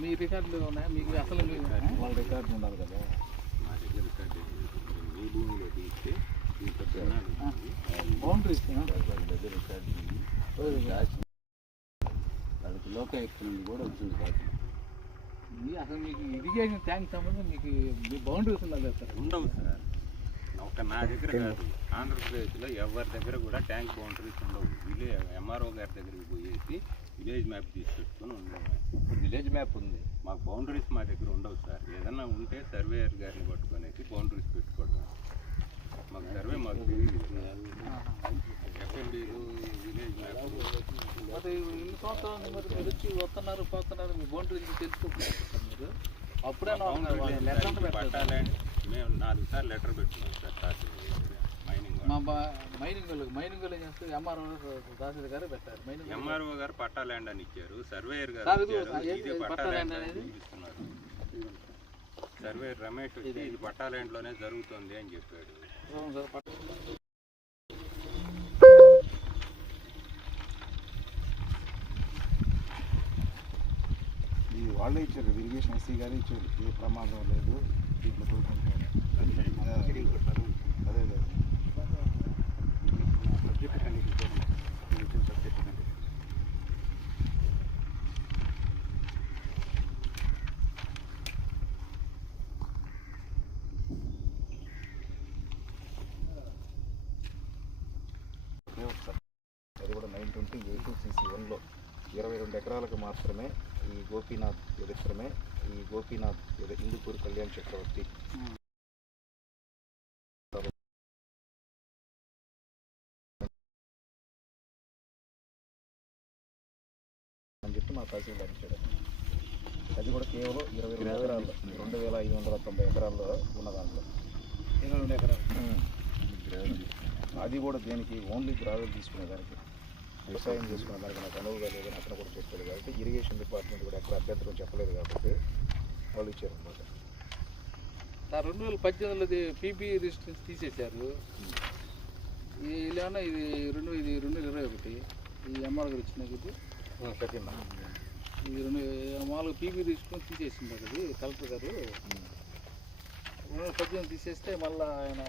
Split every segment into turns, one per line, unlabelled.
మీ రికార్డులు ఉన్నాయా? మీకు అసలు
వాళ్ళ రికార్డు ఉండాలి కదా.
మా దగ్గర రికార్డ్. మీ భూమిలో తీస్తే
బౌండరీస్
వాళ్ళ దగ్గర రికార్డు వాళ్ళకి కూడా వచ్చింది కాదు
అసలు మీకు ఇరిగేషన్ ట్యాంక్ సంబంధం మీకు మీ బౌండరీస్ ఉండాలి కదా సార్.
ఉండవు సార్. ఒక నా దగ్గర కాదు. ఆంధ్రప్రదేశ్లో ఎవరి దగ్గర కూడా ట్యాంక్ బౌండరీస్ ఉండవు. ఎంఆర్ఓ గారి దగ్గరికి పోయేసి విలేజ్ మ్యాప్ తీసి పెట్టుకొని
ఇప్పుడు విలేజ్ మ్యాప్ ఉంది.
మాకు బౌండరీస్ మా దగ్గర ఉండవు సార్. ఏదన్నా ఉంటే సర్వేయర్ గారిని పట్టుకొనేసి బౌండరీస్ పెట్టుకోవడం. మాకు సర్వే మాకు ఎఫ్ఎంబీలు విలేజ్ మ్యాప్
మరి ఇన్ని సంవత్సరాలు మరి మీరు వచ్చి వస్తున్నారు పోతున్నారు మీ బౌండరీస్ తెలుసుకోకుండా సార్ మీరు? అప్పుడే
పట్టాలండి మేము నాలుగు సార్లు లెటర్ పెట్టుకున్నాం సార్. తహసీల్
మా మైనింగ్ మైనింగ్ చేస్తారు? ఎంఆర్ఓ గారే పెట్టారు. మైనింగ్
ఎంఆర్ఓ గారు పట్టా ల్యాండ్ అని ఇచ్చారు. సర్వేయర్ గారు
ఇది
పట్టా ల్యాండ్
అనేది?
సర్వేయర్ రమేష్ వచ్చి ఇది. పట్టా ల్యాండ్లోనే జరుగుతుంది అని చెప్పాడు.
ఇది వాళ్ళే ఇచ్చారు కదా, ఇరిగేషన్ ఎస్సీ గారే ఇచ్చారు. ఏ ప్రమాదం లేదు దీంట్లో తోడుకుంటారు అదే అదే ఒకే ఒకసారి. అది కూడా నైన్ ట్వంటీ ఎయిట్ సిసి వన్లో ఇరవై రెండు ఎకరాలకు మాత్రమే ఈ గోపీనాథ్ ఎదుత్రమే ఈ గోపీనాథ్ ఎదు- ఇందుకూరు కళ్యాణ్ చక్రవర్తి. చెప్పి మా తహసీల్దార్ ఇచ్చాడు. అది కూడా కేవలం ఇరవై రెండు ఎకరాల్లో రెండు వేల ఐదు వందల తొంభై ఎకరాల్లో ఉన్న దాంట్లో.
ఇరవై రెండు ఎకరాలు.
అది కూడా దేనికి ఓన్లీ గ్రావెల్ తీసుకునేదానికి వ్యవసాయం చేసుకునే దానికి నాకు అనువుగా లేదని అతను కూడా చెప్పాడు కాబట్టి ఇరిగేషన్ డిపార్ట్మెంట్ కూడా ఎక్కడ అభ్యంతరం చెప్పలేదు కాబట్టి వాళ్ళు ఇచ్చారు అనమాట
రెండు వేల పద్దెనిమిదిలో పీపీ రిజిస్ట్రేషన్ తీసేశారు. ఈ ఇలానే ఇది రెండు ఇది రెండు వేల ఇరవై ఒకటి ఈ ఎంఆర్ గారు ఇచ్చిన
సెకండ్
ఇది రెండు మామూలుగా పీపీ రిజిస్ట్రేషన్ తీసేసింది అది కలెక్టర్ గారు. రెండు తీసేస్తే మళ్ళీ ఆయన.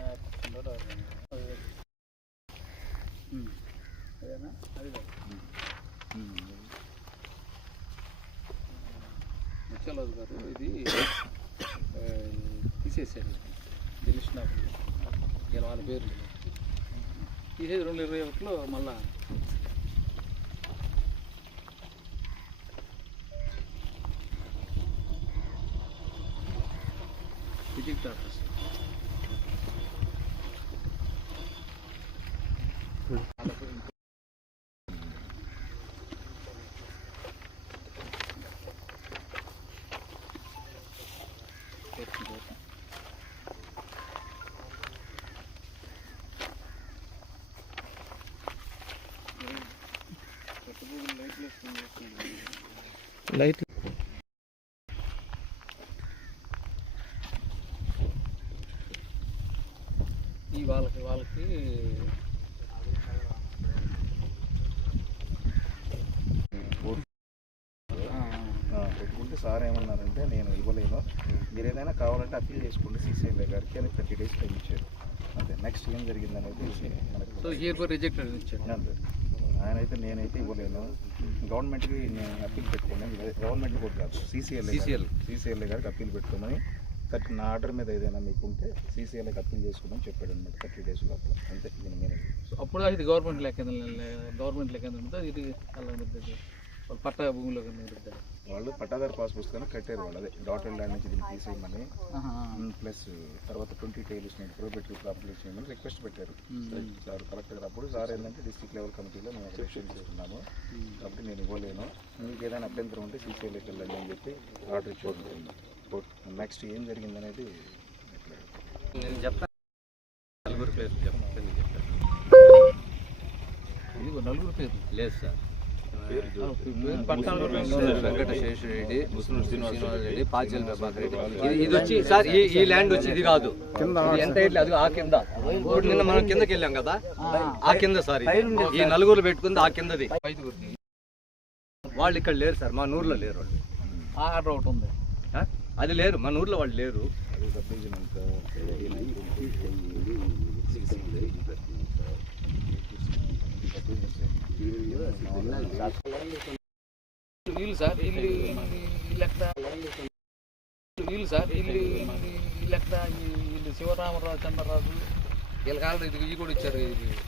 అదేనా? అది గారు ఇది తీసేసాడు తెలిసిన వాళ్ళ పేరు తీసేది రెండు ఇరవై ఒకటిలో మళ్ళా రిజెక్ట్ ఆఫీస్ లైట్ ఈ వాళ్ళకి
పెట్టుకుంటే సార్ ఏమన్నారంటే నేను ఇవ్వలేను. మీరు ఏదైనా కావాలంటే అప్పీల్ చేసుకోండి సీసీఎల్ఏ గారికి అని థర్టీ డేస్ టైం ఇచ్చారు. అంతే. నెక్స్ట్ ఏం జరిగింది అనేది
ఇచ్చాడు
అంతే. ఆయన అయితే నేనైతే ఇవ్వలేను. గవర్నమెంట్కి నేను అప్పీల్ పెట్టుకున్నాను గవర్నమెంట్ కూడా కాదు సీసీఎల్ఏ
CCL.
సీసీఎల్ఏ గారికి అప్పీల్ పెట్టుకోమని థర్టీ నా ఆర్డర్ మీద ఏదైనా మీకు ఉంటే సీసీఎల్ఏకి అప్పీల్ చేసుకోమని చెప్పాడు అనమాట థర్టీ డేస్ లోపల అంతే దీని మీద
సో అప్పుడు ఇది గవర్నమెంట్ లెక్క గవర్నమెంట్ లెక్క ఇది అలా పట్టా భూమిలో
వాళ్ళు పట్టాదారు పాస్ పుస్తకాన్ని కట్టారు వాళ్ళు. అదే డాటర్ ల్యాండ్ నుంచి దీన్ని తీసేయమని. ప్లస్ తర్వాత ట్వంటీ టైల్స్ నేను ప్రోబెటరీ ప్రాపర్టీ చేయమని రిక్వెస్ట్ పెట్టారు. సార్ కలెక్టర్ అప్పుడు సార్ ఏంటంటే డిస్ట్రిక్ట్ లెవెల్ కమిటీలో మేము ఎలక్షన్ చేస్తున్నాము. కాబట్టి నేను ఇవ్వలేను. మీకు ఏదైనా అభ్యంతరం ఉంటే సీసీఎల్కి వెళ్ళండి అని చెప్పి ఆర్డర్ ఇచ్చి నెక్స్ట్ ఏం జరిగింది అనేది
నేను చెప్తాను నలుగురు ప్లేస్ చెప్తాను
ఇది నలుగురు పేరు
లేదు సార్.
వెంకటశేష రెడ్డి ముస్లిం శ్రీనివాస్ రెడ్డి పాచల్ ప్రభాకర్ రెడ్డి ఇది- ఇది వచ్చి సార్ ఈ ఈ ల్యాండ్ వచ్చి ఇది కాదు ఇది ఎంత ఇట్లా అది ఆ కింద నిన్న మనం కిందకి వెళ్ళాం కదా ఆ కింద సార్ ఈ నలుగురు పెట్టుకుంది ఆ కిందది
ఐదుగురికి
వాళ్ళు ఇక్కడ లేరు సార్ మా నూరులో లేరు వాళ్ళు
ఆర్డర్ ఒకటి ఉంది
అది లేరు మన ఊర్లో వాళ్ళు లేరు
అది సబ్ డివిజన్ అంతా
వీళ్ళు సార్ వీళ్ళు వీళ్ళు ఎక్కడ వీళ్ళు సార్ వీళ్ళు వీళ్ళు వీళ్ళు శివరామరావు చంద్రరాజు వీళ్ళ కాలం ఇది కూడా ఇచ్చారు ఇది
లేదు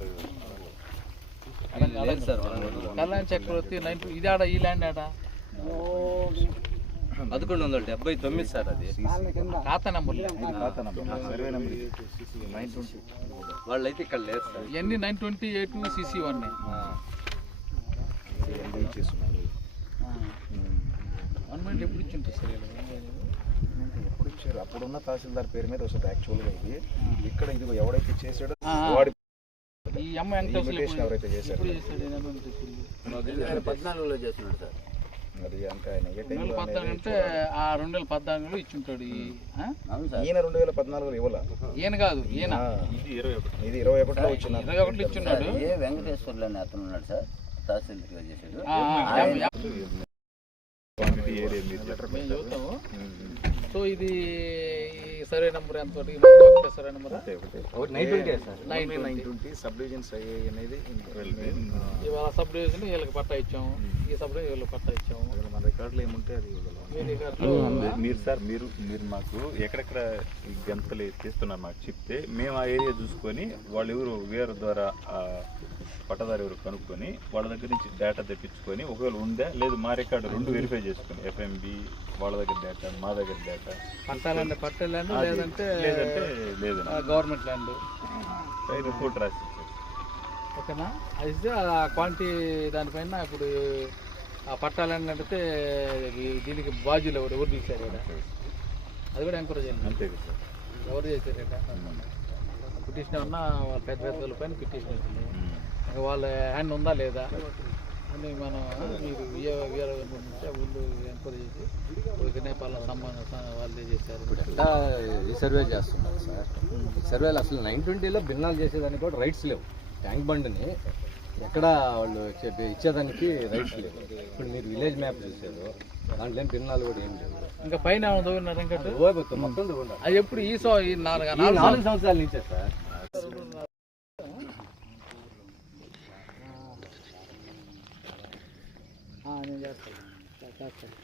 సార్ మన ఊర్లో.
కళ్యాణ్ చక్రవర్తి నైన్టీ ఇది ఆడ ఈ ల్యాండ్ ఆడ?
పదకొండు వందల డెబ్బై తొమ్మిది సార్ అది.
ఖాతా నెంబర్
నైన్
వాళ్ళైతే ఇక్కడ లేరు సార్.
ఇవన్నీ nine twenty eight CC one. Government ఎప్పుడు ఇచ్చి ఉంటుంది సార్?
ఎప్పుడు ఇచ్చారు? అప్పుడున్న తహసీల్దార్ పేరు మీద వస్తుంది యాక్చువల్గా ఇది. ఇక్కడ ఇది ఎవడైతే చేసాడో. వాడి
ఈ అమ్మ వెంకటేశ్వర
Invitation ఎవరైతే చేశారో.
పద్నాలుగులో చేస్తున్నాడు సార్.
అది ఇంకా ఆయన ఏ
రెండు వేల పద్నాలుగు అంటే ఆ రెండు వేల పద్నాలుగులో ఇచ్చుంటాడు ఈ ఆ?
ఈయన రెండు వేల పద్నాలుగులో ఇవ్వాల?
ఈయన కాదు ఈయన.
ఇది ఇరవై ఒకటిలో వచ్చిన
ఇరవై ఒకటి ఇచ్చున్నాడు.
ఏ వెంకటేశ్వర్లు అని అతను ఉన్నాడు సార్ తహసీల్దార్ చేశాడు.
ఆ, ఆ, ఎం- ఎం-
లెటర్
మేము చెబుతాము సో ఇది సర్వే నెంబర్ ఎంత survey number
nine twenty
nine
subdivisions అయ్యాయి అనేది
ఇవాళ సబ్ డివిజన్ వీళ్ళకి పట్టా ఇచ్చాము ఈ సబ్ డివిజన్ వీళ్ళకి పట్టా ఇచ్చాము
మన రికార్డులో ఏముంటే అది
మీరు సార్ మీరు మీరు మాకు ఎక్కడెక్కడ ఈ గంతలు తీస్తున్నారు మాకు చెప్తే మేము ఆ ఏరియా చూసుకొని వాళ్ళు ఎవరు వేరే ద్వారా ఆ పట్టదారు ఎవరు కనుక్కొని వాళ్ళ దగ్గర నుంచి డేటా తెప్పించుకొని ఒకవేళ ఉందా లేదు మా రికార్డు రెండు. వెరిఫై చేసుకొని ఎఫ్ఎంబి వాళ్ళ దగ్గర డేటా మా దగ్గర డేటా
పట్టాలంటే పట్టే ల్యాండ్ లేదంటే
లేదంటే లేదండి
గవర్నమెంట్ ల్యాండ్
రిపోర్ట్ రాసి.
ఓకేనా? అయితే ఆ క్వాంటిటీ దానిపైన ఇప్పుడు ఆ పట్టా ల్యాండ్ అంటే దీనికి బాధ్యులు ఎవరు? ఎవరు తీశారు ఇక్కడ? అది కూడా ఎంకరేజ్ చేయండి.
అంతే సార్.
ఎవరు చేశారు ఇక్కడ? పిటిషన్ ఉన్నా వాళ్ళ పెద్ద పెద్దల పైన పిటిషన్ వచ్చింది. వాళ్ళ హ్యాండ్ ఉందా లేదా. అని మనం మీరు వీఆర్ ఉంటే వీళ్ళు ఎంక్వైరీ చేసి ఇప్పుడు నేపాల్ సంబంధం వాళ్ళే చేశారు?
ఎట్లా ఈ సర్వే చేస్తున్నారు సార్? ఈ సర్వేలు అసలు నైన్ ట్వంటీలో భిన్నాలు చేసేదానికి కూడా రైట్స్ లేవు. ట్యాంక్ బండ్ని ఎక్కడ వాళ్ళు చెప్పి ఇచ్చేదానికి రైట్స్ లేవు. ఇప్పుడు మీరు విలేజ్ మ్యాప్ చూసారు దాంట్లో ఏం భిన్నాలు కూడా ఏం లేవు.
ఇంకా పైన
మొత్తం.
అది ఎప్పుడు
ఈ
నాలుగు
నాలుగు సంవత్సరాల నుంచే సార్.
నేను చేస్తాను చేస్తాను